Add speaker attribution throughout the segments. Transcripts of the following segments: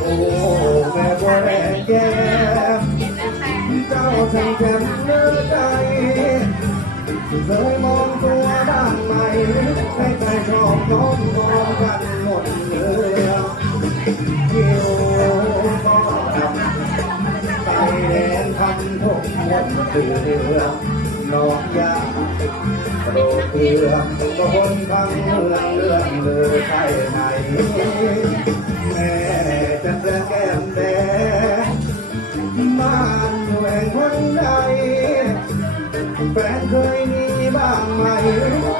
Speaker 1: โอ้แม่บัวแดงแก้มเจ้าช่างแจ่มเนื้อใจเคยมองตัวบ้างไหม่ให้ใจชอบยอมมองกันหมดเลยคิวก็ดำไปแดนพันทุกหมดเถื่อ นอกยาโรเถื่อก็คนทั้งเมืองเรื่องเลยใช่ไหมแม่จะเสื้อแก้มแดงบ้านอยู่แห่งคนใดแฟนเคยมีบ้างไหม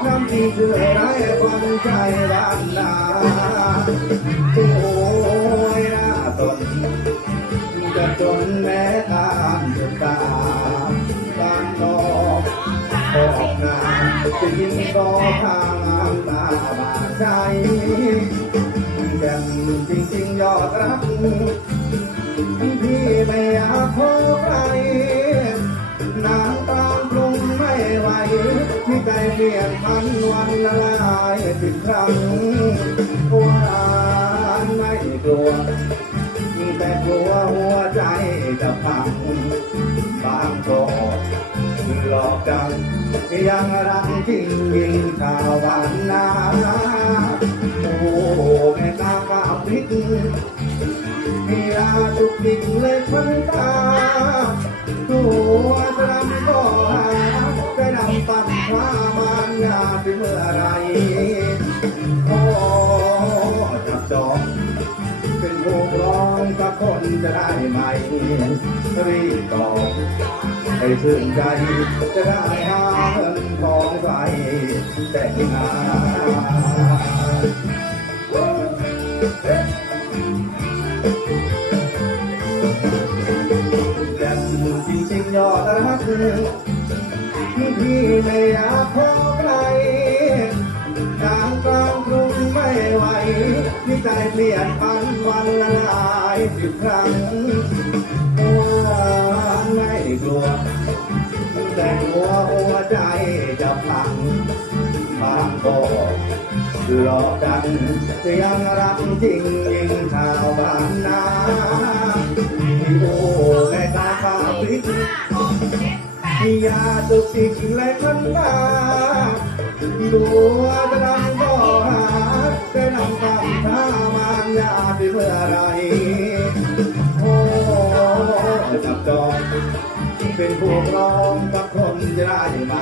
Speaker 1: น้ำที่เคยร้ายฟังใจบ้านนาโอ้ยน่าสนจะจนแม้านจะยินก็ทางน้ำตาบาดใจแก่นจริงๆยอดรัก พี่ไม่อยากพบใครน้ำตาลงไม่ไหวที่ใจเปลี่ยนพันวันละลายสิบครั้งหวานไม่กลัวแต่กลัวหัวใจจะพังบางก็หลอกกัน ยังรักจริงยิงข่าวันนาโอ้แม่ตากาพริกมีราจุกดิกเล็กพันตาตัวจำก็หาไปนำปักฟ้ามานยาที่เมื่อไรโอ้จับจองเป็นผู้ร้องกับคนจะได้ไหมรีบตอบให้ชื่นใจจะได้หา เงินทองใส่แต่งงานแก่นจริงๆยอดรักที่พี่ไม่อยากพบใครกลางกลางกรุงไม่ไหวที่ใจเปลี่ยนพันวันละลายสิบครั้งว่า กลัว แต่กลัวหัวใจจะพังบางบอกหลอกกันยังรักจริงยิงชาวบ้านนาโอ้แม่ตาข้าพริกยาตุกติกและขันตาดูว่าจะนำก็หาจะนำคำท้ามานยาที่เมื่อไร จับจองเป็นผู้ครองกับคนจะได้มา